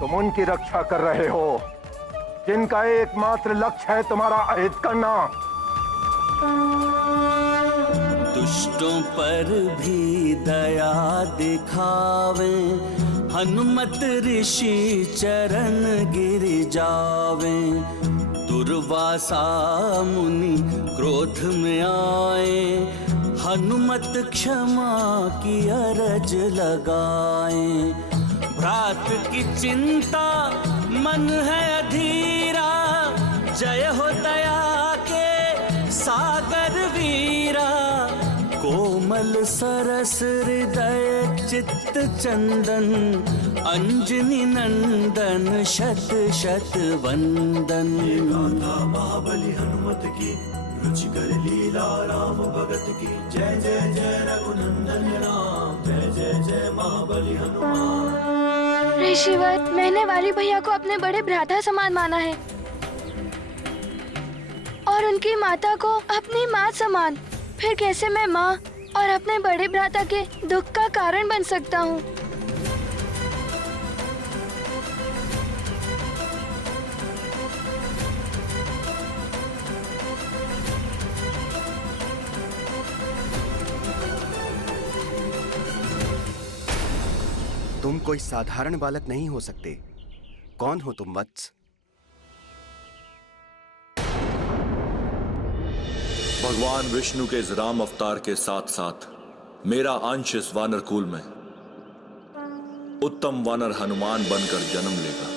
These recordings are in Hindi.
तुम उनकी रक्षा कर रहे हो जिनका एकमात्र लक्ष्य है तुम्हारा अहित करना। दुष्टों पर भी दया दिखावे, हनुमत ऋषि चरण गिर जावे। दुर्वासा मुनि क्रोध में आए, हनुमत क्षमा की अरज लगाए। भ्रात की चिंता मन है अधीरा, जय हो दया के सागर वीरा। कोमल सरस हृदय चित्त चंदन, अंजनी नंदन शत शत वंदन। गाथा महाबली हनुमत की, रुचिकर लीला राम भगत की। जय जय जय रघुनंदन राम, जय जय जय महाबली हनुमान। ऋषिवर, मैंने वाली भैया को अपने बड़े भ्राता समान माना है और उनकी माता को अपनी माँ समान। फिर कैसे मैं माँ और अपने बड़े भ्राता के दुख का कारण बन सकता हूँ? तुम कोई साधारण बालक नहीं हो सकते। कौन हो तुम वत्स? भगवान विष्णु के इस राम अवतार के साथ साथ मेरा अंश इस वानर कुल में उत्तम वानर हनुमान बनकर जन्म लेगा।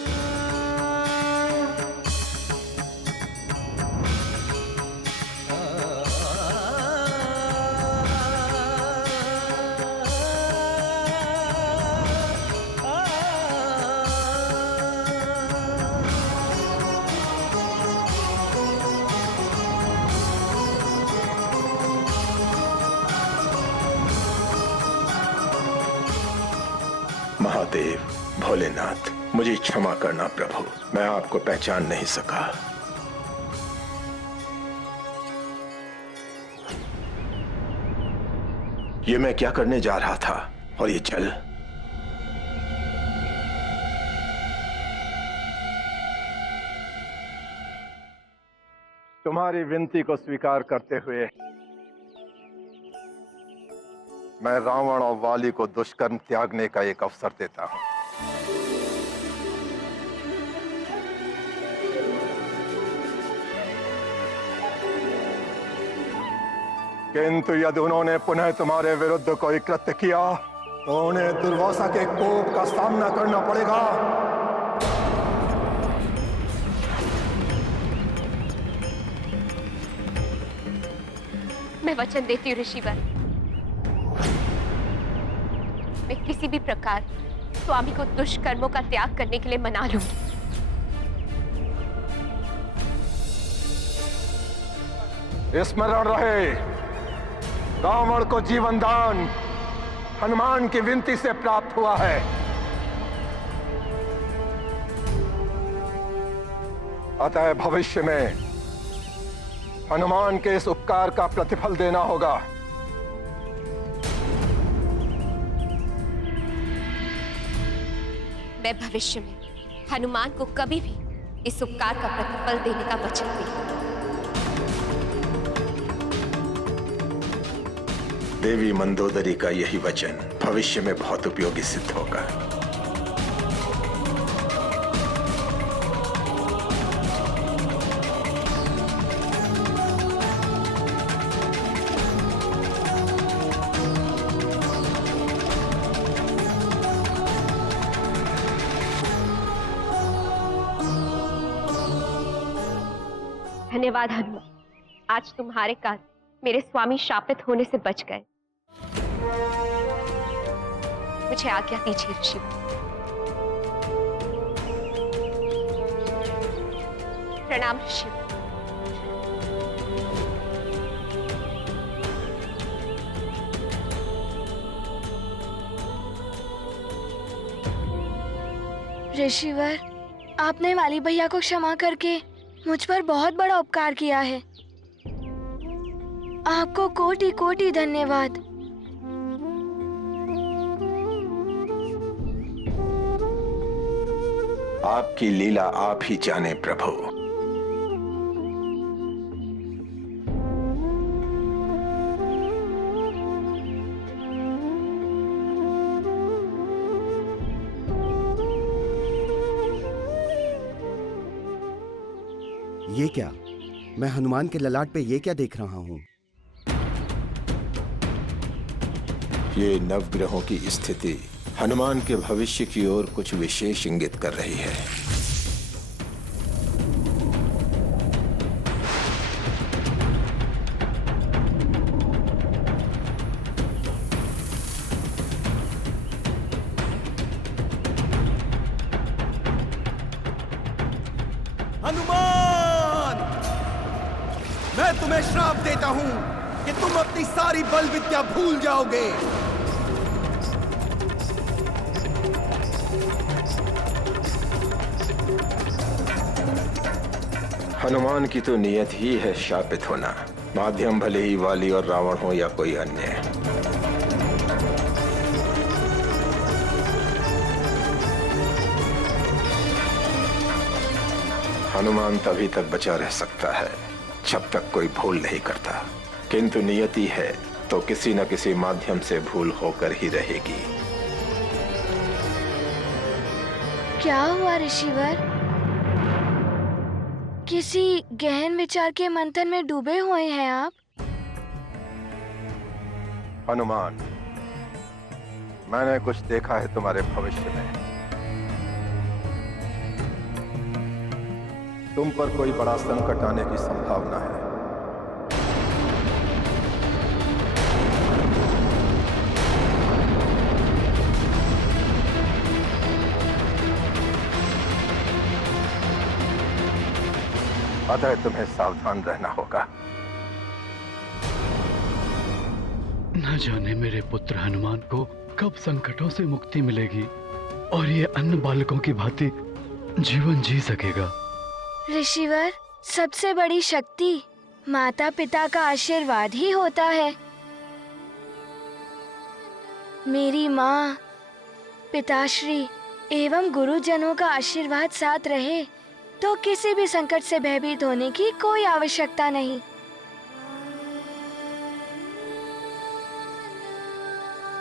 महादेव, भोलेनाथ, मुझे क्षमा करना प्रभु, मैं आपको पहचान नहीं सका। ये मैं क्या करने जा रहा था? और ये जल? तुम्हारी विनती को स्वीकार करते हुए मैं रावण और वाली को दुष्कर्म त्यागने का एक अवसर देता हूं। किंतु यदि उन्होंने पुनः तुम्हारे विरुद्ध कोई कृत्य किया तो उन्हें दुर्वासा के कोप का सामना करना पड़ेगा। मैं वचन देती हूँ ऋषिवर, मैं किसी भी प्रकार स्वामी को दुष्कर्मों का त्याग करने के लिए मना लूंगी। स्मरण रहे, रावण को जीवन दान हनुमान की विनती से प्राप्त हुआ है। अतः भविष्य में हनुमान के इस उपकार का प्रतिफल देना होगा। मैं भविष्य में हनुमान को कभी भी इस उपकार का प्रतिफल देने का वचन दूंगी। देवी मंदोदरी का यही वचन भविष्य में बहुत उपयोगी सिद्ध होगा। धन्यवाद हनुमान, आज तुम्हारे कारण मेरे स्वामी शापित होने से बच गए। मुझे आज्ञा दीजिए ऋषि। प्रणाम ऋषि। ऋषिवर, आपने वाली भैया को क्षमा करके मुझ पर बहुत बड़ा उपकार किया है। आपको कोटि कोटि धन्यवाद। आपकी लीला आप ही जाने प्रभु। ये क्या? मैं हनुमान के ललाट पे ये क्या देख रहा हूँ? ये नवग्रहों की स्थिति हनुमान के भविष्य की ओर कुछ विशेष इंगित कर रही है। हनुमान! मैं तुम्हें श्राप देता हूं कि तुम अपनी सारी बल विद्या भूल जाओगे। हनुमान की तो नियत ही है शापित होना, माध्यम भले ही वाली और रावण हो या कोई अन्य। हनुमान तभी तक बचा रह सकता है जब तक कोई भूल नहीं करता, किंतु नियति है तो किसी न किसी माध्यम से भूल होकर ही रहेगी। क्या हुआ ऋषिवर? किसी गहन विचार के मंथन में डूबे हुए हैं आप? हनुमान, मैंने कुछ देखा है तुम्हारे भविष्य में। तुम पर कोई बड़ा संकट आने की संभावना है। अतः तुम्हें सावधान रहना होगा। न जाने मेरे पुत्र हनुमान को कब संकटों से मुक्ति मिलेगी और ये अन्य बालकों की भांति जीवन जी सकेगा। ऋषिवर, सबसे बड़ी शक्ति माता पिता का आशीर्वाद ही होता है। मेरी माँ, पिताश्री एवं गुरुजनों का आशीर्वाद साथ रहे तो किसी भी संकट से भयभीत होने की कोई आवश्यकता नहीं।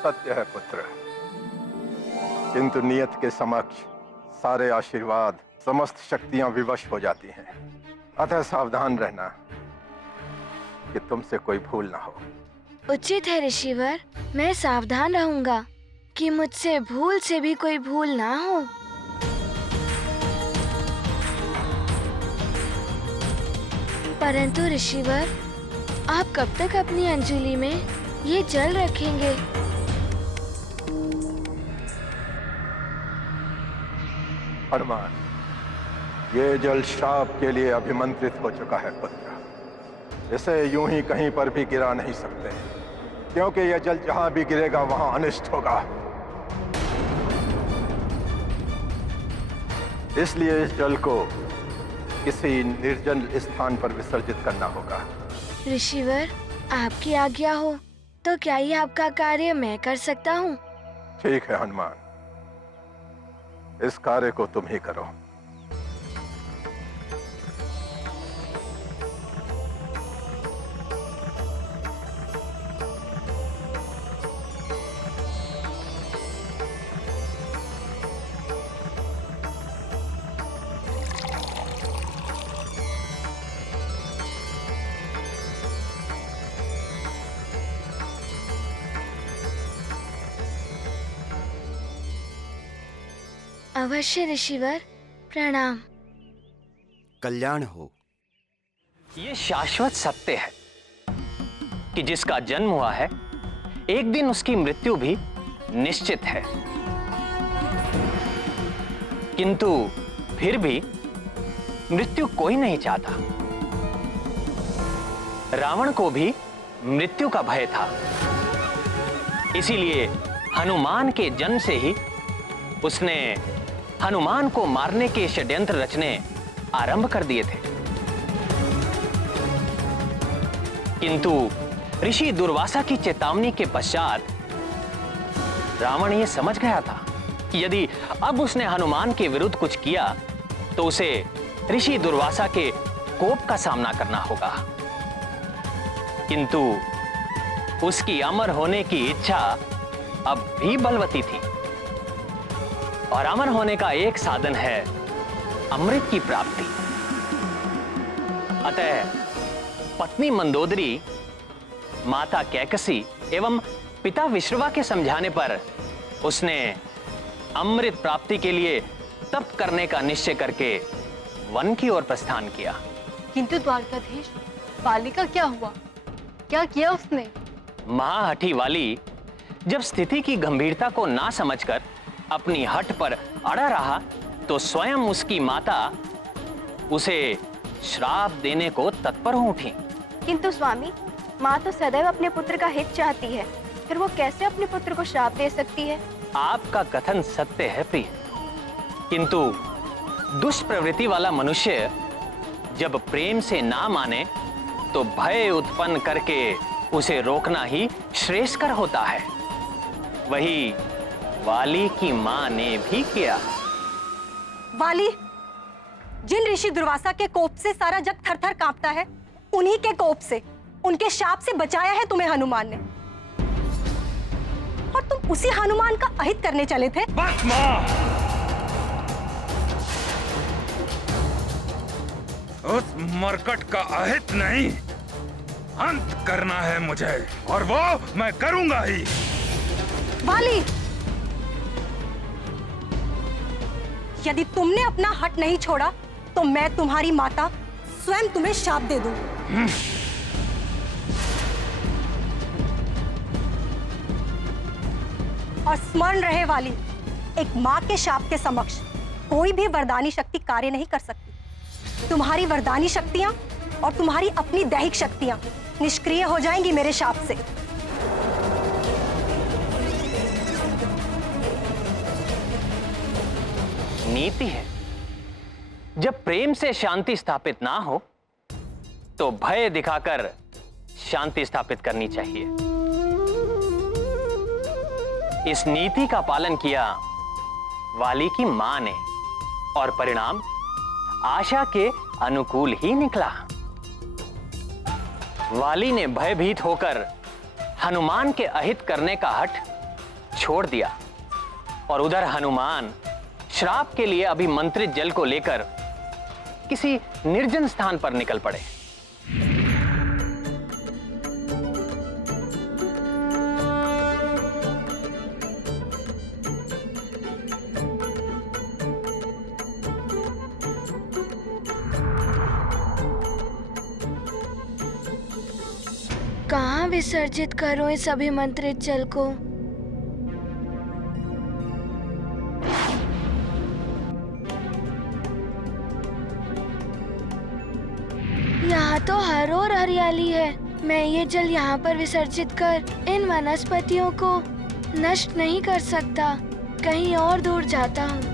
सत्य है पुत्र, किंतु नियत के समक्ष सारे आशीर्वाद, समस्त शक्तियां विवश हो जाती हैं। अतः सावधान रहना कि तुमसे कोई भूल ना हो। उचित है ऋषिवर, मैं सावधान रहूंगा कि मुझसे भूल से भी कोई भूल ना हो। परंतु ऋषिवर, आप कब तक अपनी अंजलि में ये जल रखेंगे? हनुमान, ये जल श्राप के लिए अभिमंत्रित हो चुका है पुत्र। इसे यूं ही कहीं पर भी गिरा नहीं सकते, क्योंकि यह जल जहां भी गिरेगा वहां अनिष्ट होगा। इसलिए इस जल को किसी निर्जन स्थान पर विसर्जित करना होगा। ऋषिवर, आपकी आज्ञा हो तो क्या ये आपका कार्य मैं कर सकता हूँ? ठीक है हनुमान, इस कार्य को तुम ही करो। अवश्य ऋषिवर, प्रणाम। कल्याण हो। ये शाश्वत सत्य है कि जिसका जन्म हुआ है एक दिन उसकी मृत्यु भी निश्चित है, किंतु फिर भी मृत्यु कोई नहीं चाहता। रावण को भी मृत्यु का भय था, इसीलिए हनुमान के जन्म से ही उसने हनुमान को मारने के षड्यंत्र रचने आरंभ कर दिए थे। किंतु ऋषि दुर्वासा की चेतावनी के पश्चात रावण ये समझ गया था कि यदि अब उसने हनुमान के विरुद्ध कुछ किया तो उसे ऋषि दुर्वासा के कोप का सामना करना होगा। किंतु उसकी अमर होने की इच्छा अब भी बलवती थी और अमर होने का एक साधन है अमृत की प्राप्ति। अतः पत्नी मंदोदरी, माता कैकसी एवं पिता विश्रवा के समझाने पर उसने अमृत प्राप्ति के लिए तप करने का निश्चय करके वन की ओर प्रस्थान किया। किंतु द्वारकाधीश, वाली का क्या हुआ? क्या किया उसने? महाहठी वाली जब स्थिति की गंभीरता को ना समझकर अपनी हट पर अड़ा रहा तो स्वयं उसकी माता उसे श्राप देने को तत्पर हो उठी। किंतु स्वामी, माँ तो सदैव अपने पुत्र का हित चाहती है, फिर वो कैसे अपने पुत्र को श्राप दे सकती है? आपका कथन सत्य है प्रिय, किंतु दुष्प्रवृत्ति वाला मनुष्य जब प्रेम से ना माने तो भय उत्पन्न करके उसे रोकना ही श्रेयस्कर होता है। वही वाली की मां ने भी किया। वाली, जिन ऋषि दुर्वासा के कोप से सारा जग थर-थर कांपता है, उन्हीं के कोप से, उनके शाप से बचाया है तुम्हें हनुमान ने। और तुम उसी हनुमान का अहित करने चले थे। बस मां, उस मरकट का अहित नहीं, अंत करना है मुझे, और वो मैं करूंगा ही। वाली, यदि तुमने अपना हट नहीं छोड़ा तो मैं तुम्हारी माता स्वयं तुम्हें शाप दे दूं। और स्मरण रहे वाली, एक माँ के शाप के समक्ष कोई भी वरदानी शक्ति कार्य नहीं कर सकती। तुम्हारी वरदानी शक्तियां और तुम्हारी अपनी दैहिक शक्तियां निष्क्रिय हो जाएंगी मेरे शाप से। नीति है, जब प्रेम से शांति स्थापित ना हो तो भय दिखाकर शांति स्थापित करनी चाहिए। इस नीति का पालन किया वाली की मां ने और परिणाम आशा के अनुकूल ही निकला। वाली ने भयभीत होकर हनुमान के अहित करने का हठ छोड़ दिया और उधर हनुमान श्राप के लिए अभिमंत्रित जल को लेकर किसी निर्जन स्थान पर निकल पड़े। कहाँ विसर्जित करूं इस अभिमंत्रित जल को? यहाँ तो हर ओर हरियाली है। मैं ये जल यहाँ पर विसर्जित कर इन वनस्पतियों को नष्ट नहीं कर सकता। कहीं और दूर जाता हूँ।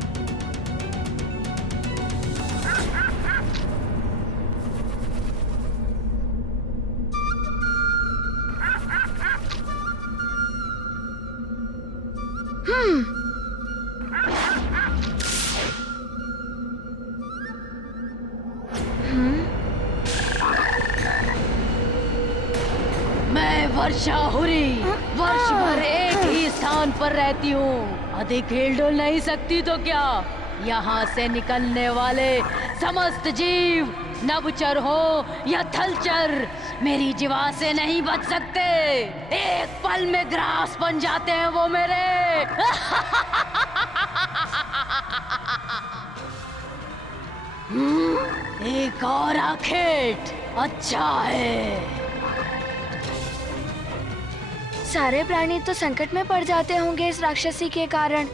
मैं वर्षाहुरी वर्ष भर एक ही स्थान पर रहती हूँ। अधिक हिल डुल नहीं सकती तो क्या? यहाँ से निकलने वाले समस्त जीव नभचर हो या थलचर मेरी जीवा से नहीं बच सकते। एक पल में ग्रास बन जाते हैं वो मेरे। एक और आखेट अच्छा है। सारे प्राणी तो संकट में पड़ जाते होंगे इस राक्षसी के कारण।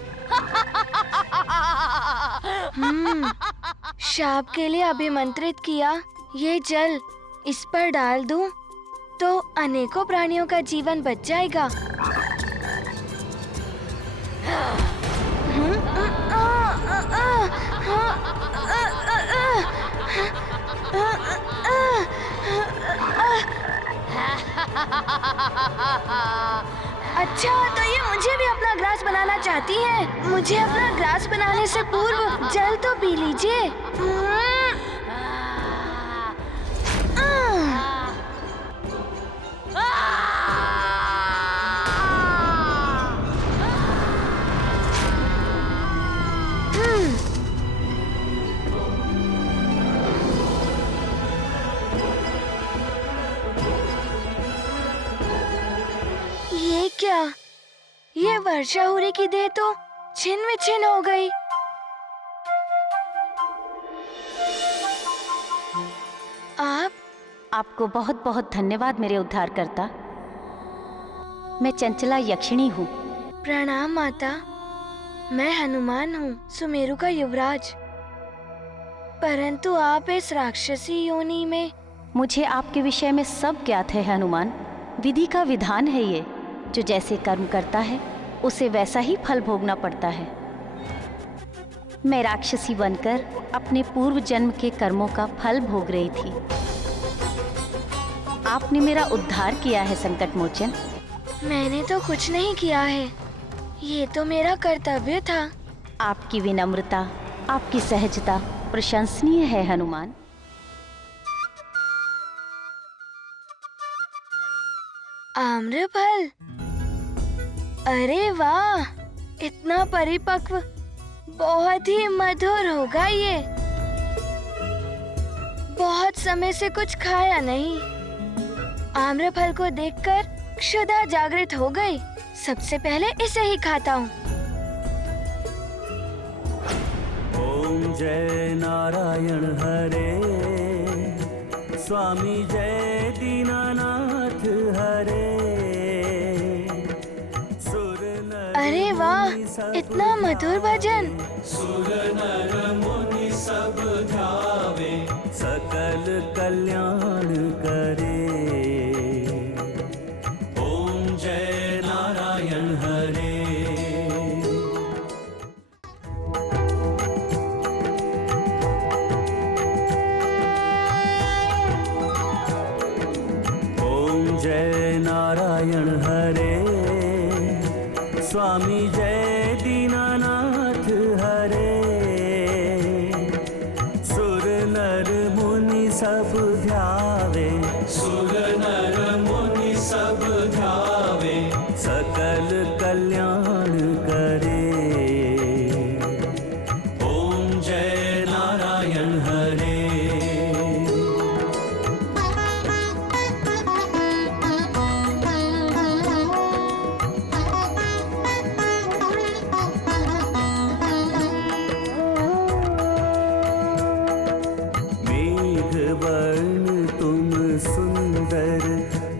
शाप के लिए अभिमंत्रित किया ये जल इस पर डाल दूं तो अनेकों प्राणियों का जीवन बच जाएगा। अच्छा, तो ये मुझे भी अपना ग्रास बनाना चाहती हैं? मुझे अपना ग्रास बनाने से पूर्व जल तो पी लीजिए। ये क्या? ये वर्षाहुरी की देह तो छिन्न विछिन्न हो गई। आपको बहुत बहुत धन्यवाद मेरे उद्धारकर्ता। मैं चंचला यक्षिणी हूँ। प्रणाम माता। मैं हनुमान हूँ, सुमेरु का युवराज। परंतु आप इस राक्षसी योनि में। मुझे आपके विषय में सब ज्ञात है हनुमान। विधि का विधान है ये, जो जैसे कर्म करता है उसे वैसा ही फल भोगना पड़ता है। मैं राक्षसी बनकर अपने पूर्व जन्म के कर्मों का फल भोग रही थी। आपने मेरा उद्धार किया है संकट मोचन। मैंने तो कुछ नहीं किया है, ये तो मेरा कर्तव्य था। आपकी विनम्रता, आपकी सहजता प्रशंसनीय है हनुमान। आम्रफल, अरे वाह, इतना परिपक्व, बहुत ही मधुर होगा ये। बहुत समय से कुछ खाया नहीं। आम्रफल को देखकर क्षुधा जागृत हो गई। सबसे पहले इसे ही खाता हूँ। ओम जय नारायण हरे, स्वामी जय दीनानाथ हरे। अरे वाह, इतना मधुर भजन। सुर नर मुनि सब ध्यावे, सकल कल्याण करे। ओम जय नारायण हरे। ओम जय नारायण हरे, स्वामी जय दीनानाथ हरे। सुर नर मुनि सब ध्यावे, सुर नर मुनि सब ध्यावे, सकल कल्याण करे। ओम जय नारायण हरे। वर्ण तुम सुंदर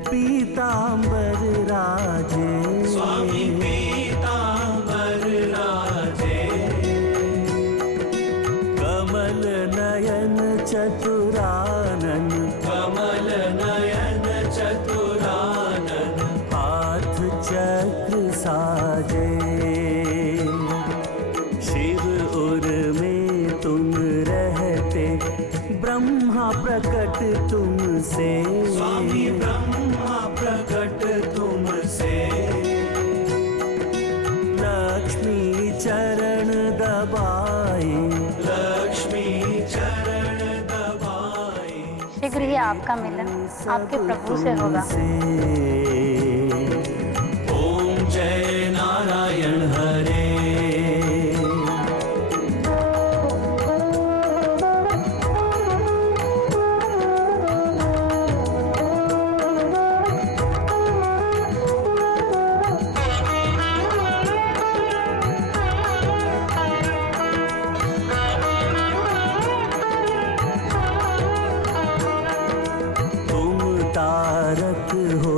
पीतांबर राजे, स्वामी पीतांबर राजे। कमल नयन चतुरानन, कमल नयन चतुरानन। हाथ चक्र साजे, शिव उर में तुम रहते, ब्रह्मा प्रकट तुमसे, स्वामी ब्रह्मा प्रकट तुमसे। लक्ष्मी चरण दबाए, लक्ष्मी चरण दबाए। शीघ्र ही आपका मिलन आपके प्रभु से होगा। ओम जय नारायण हरे। तारक हो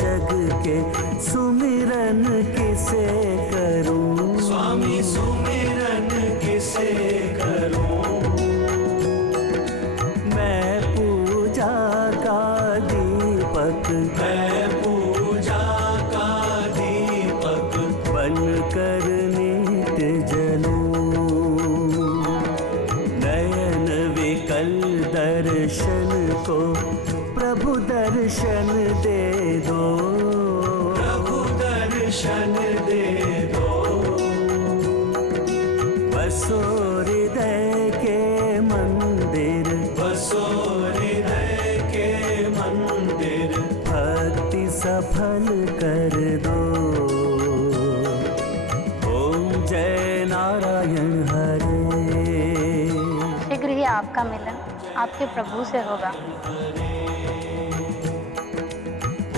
जग के, सुमिरन किसे करूं, स्वामी सुमिरन किसे करूं। मैं पूजा का दीपक, मैं पूजा का दीपक, बन कर नित्य जलूं। नयन विकल दर्शन को प्रभु दर्शन दे दो, प्रभु दर्शन दे दो। सफल कर दो। ओम जय नारायण हरे। शीघ्र ही आपका मिलन आपके प्रभु से होगा।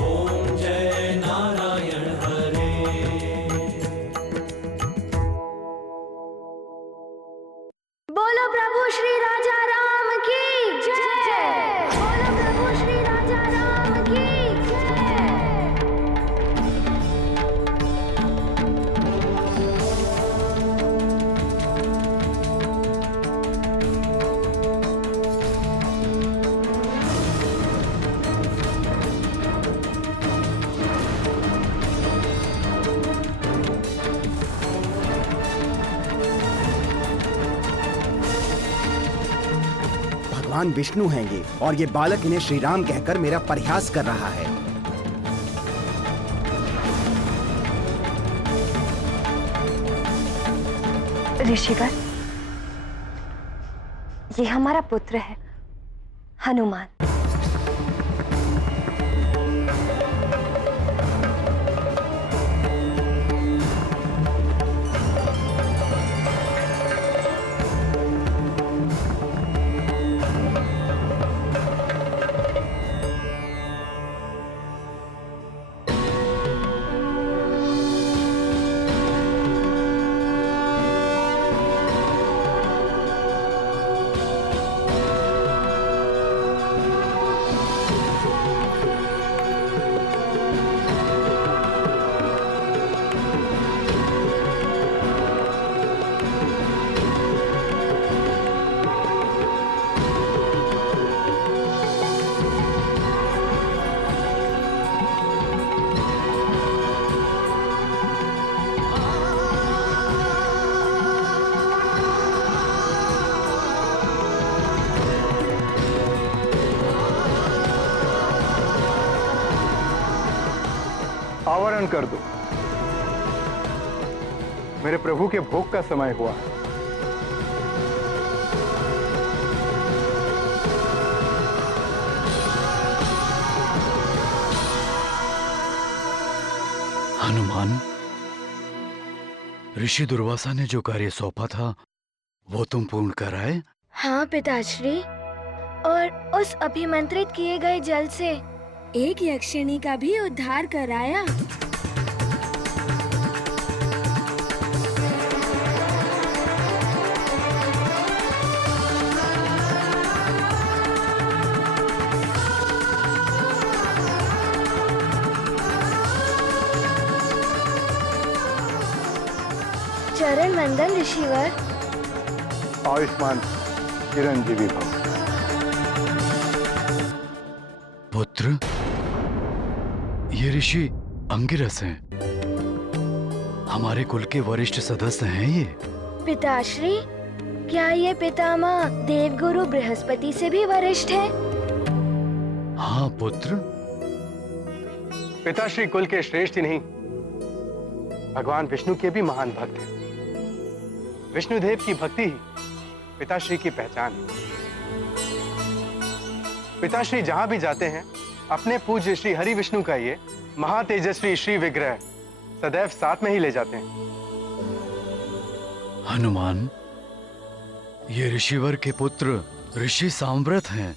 ओम जय नारायण हरे। बोलो प्रभु श्री राजा राम की जय। बोलो प्रभु श्री राजा राम की जय। भगवान विष्णु हैं ये, और ये बालक इन्हें श्री राम कहकर मेरा परिहास कर रहा है। ऋषिवर, ये हमारा पुत्र है हनुमान। आवरण कर दो, मेरे प्रभु के भोग का समय हुआ है। हनुमान, ऋषि दुर्वासा ने जो कार्य सौंपा था वो तुम पूर्ण कराए? हाँ पिताश्री, और उस अभिमंत्रित किए गए जल से एक यक्षिणी का भी उद्धार कराया। चरण वंदन ऋषिवर। आयुष्मान चिरंजीवी भव। पुत्र, ये ऋषि अंगिरस हैं। हमारे कुल के वरिष्ठ सदस्य हैं ये। पिताश्री, क्या ये पितामह देवगुरु बृहस्पति से भी वरिष्ठ हैं? हाँ पुत्र। पिताश्री कुल के श्रेष्ठ ही नहीं, भगवान विष्णु के भी महान भक्त हैं। विष्णुदेव की भक्ति ही पिताश्री की पहचान है। पिताश्री जहां भी जाते हैं अपने पूज्य श्री हरि विष्णु का ये महातेजस्वी श्री विग्रह सदैव साथ में ही ले जाते हैं। हनुमान, ये ऋषिवर के पुत्र ऋषि साम्व्रत हैं।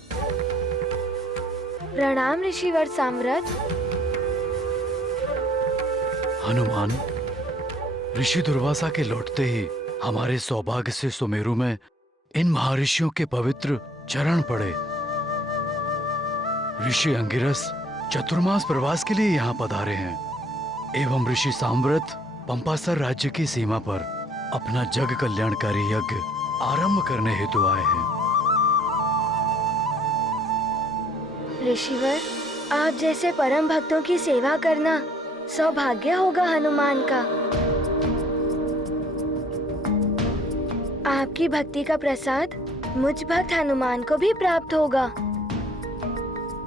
प्रणाम ऋषिवर साम्व्रत। हनुमान, ऋषि दुर्वासा के लौटते ही हमारे सौभाग्य से सुमेरु में इन महर्षियों के पवित्र चरण पड़े। ऋषि अंगिरस चतुर्मास प्रवास के लिए यहाँ पधारे हैं एवं ऋषि साम्व्रत पंपासर राज्य की सीमा पर अपना जग कल्याणकारी यज्ञ आरंभ करने हेतु आए हैं। ऋषिवर, आप जैसे परम भक्तों की सेवा करना सौभाग्य होगा हनुमान का। आपकी भक्ति का प्रसाद मुझ भक्त हनुमान को भी प्राप्त होगा।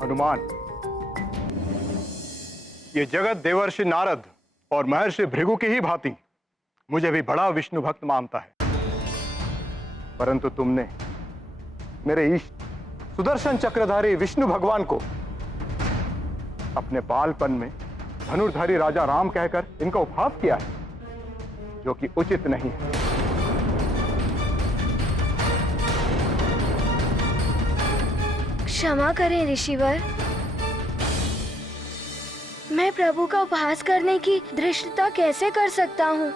हनुमान, ये जगत देवर्षि नारद और महर्षि भृगु की ही भांति मुझे भी बड़ा विष्णु भक्त मानता है, परंतु तुमने मेरे इष्ट सुदर्शन चक्रधारी विष्णु भगवान को अपने बालपन में धनुर्धारी राजा राम कहकर इनका उपहास किया है, जो कि उचित नहीं है। क्षमा करें ऋषिवर, मैं प्रभु का उपहास करने की धृष्टता कैसे कर सकता हूँ?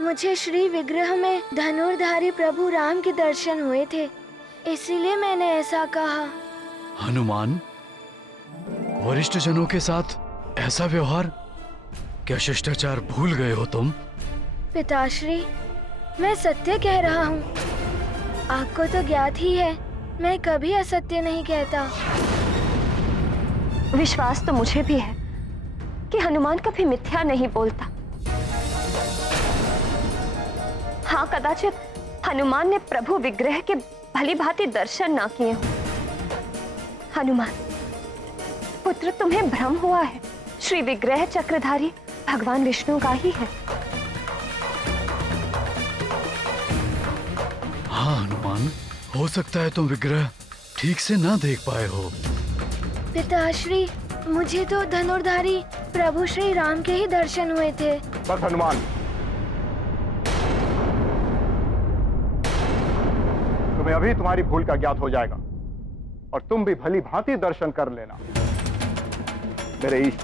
मुझे श्री विग्रह में धनुर्धारी प्रभु राम के दर्शन हुए थे, इसीलिए मैंने ऐसा कहा। हनुमान, वरिष्ठ जनों के साथ ऐसा व्यवहार, क्या शिष्टाचार भूल गए हो तुम? पिताश्री, मैं सत्य कह रहा हूँ। आपको तो ज्ञात ही है, मैं कभी असत्य नहीं कहता। विश्वास तो मुझे भी है कि हनुमान कभी मिथ्या नहीं बोलता। हाँ, कदाचित हनुमान ने प्रभु विग्रह के भली भांति दर्शन ना किए हो। हनुमान पुत्र, तुम्हें भ्रम हुआ है। श्री विग्रह चक्रधारी भगवान विष्णु का ही है। हाँ हनुमान, हो सकता है तुम विग्रह ठीक से ना देख पाए हो। पिताश्री, मुझे तो धनुर्धारी प्रभु श्री राम के ही दर्शन हुए थे। बस हनुमान, तुम्हें अभी तुम्हारी भूल का ज्ञात हो जाएगा और तुम भी भली भांति दर्शन कर लेना मेरे इष्ट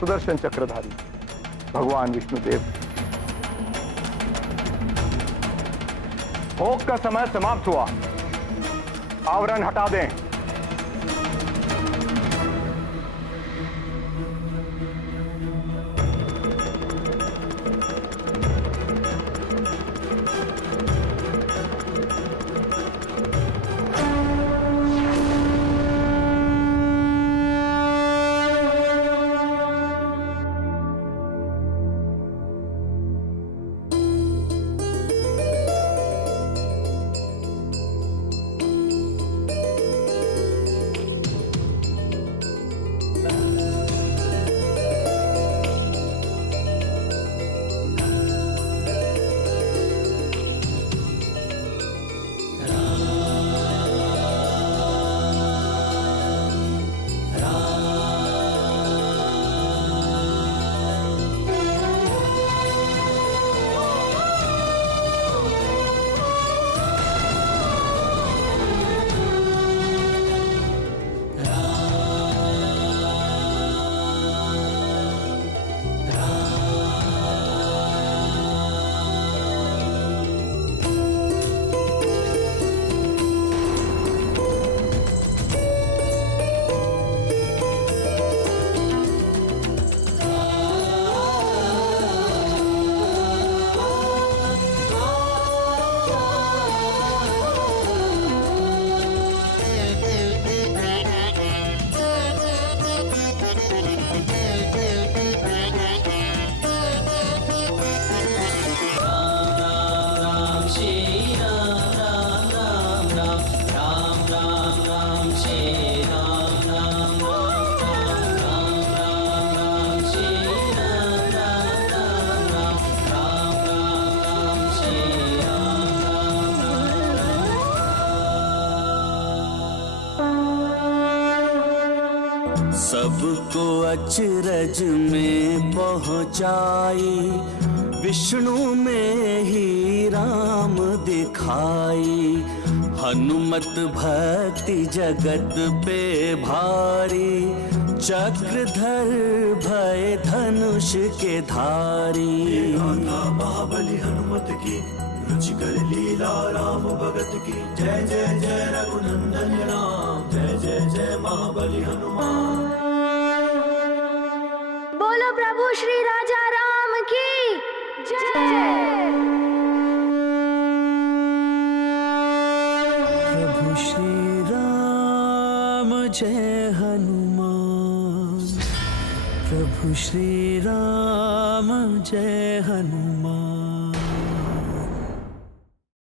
सुदर्शन चक्रधारी भगवान विष्णुदेव। भोग का समय समाप्त हुआ, आवरण हटा दें। सबको अचरज में पहुँचाई, विष्णु में ही राम दिखाई। हनुमत भक्ति जगत पे भारी, चक्रधर भय धनुष के धारी। महाबली हनुमत की रुचिकर लीला राम भगत की। जय जय जय रघुनंदन राम, जय जय जय महाबली हनुमान। बोलो प्रभु श्री राजा राम की जय। प्रभु श्री राम जय हनुमान, प्रभु श्री राम जय हनुमान।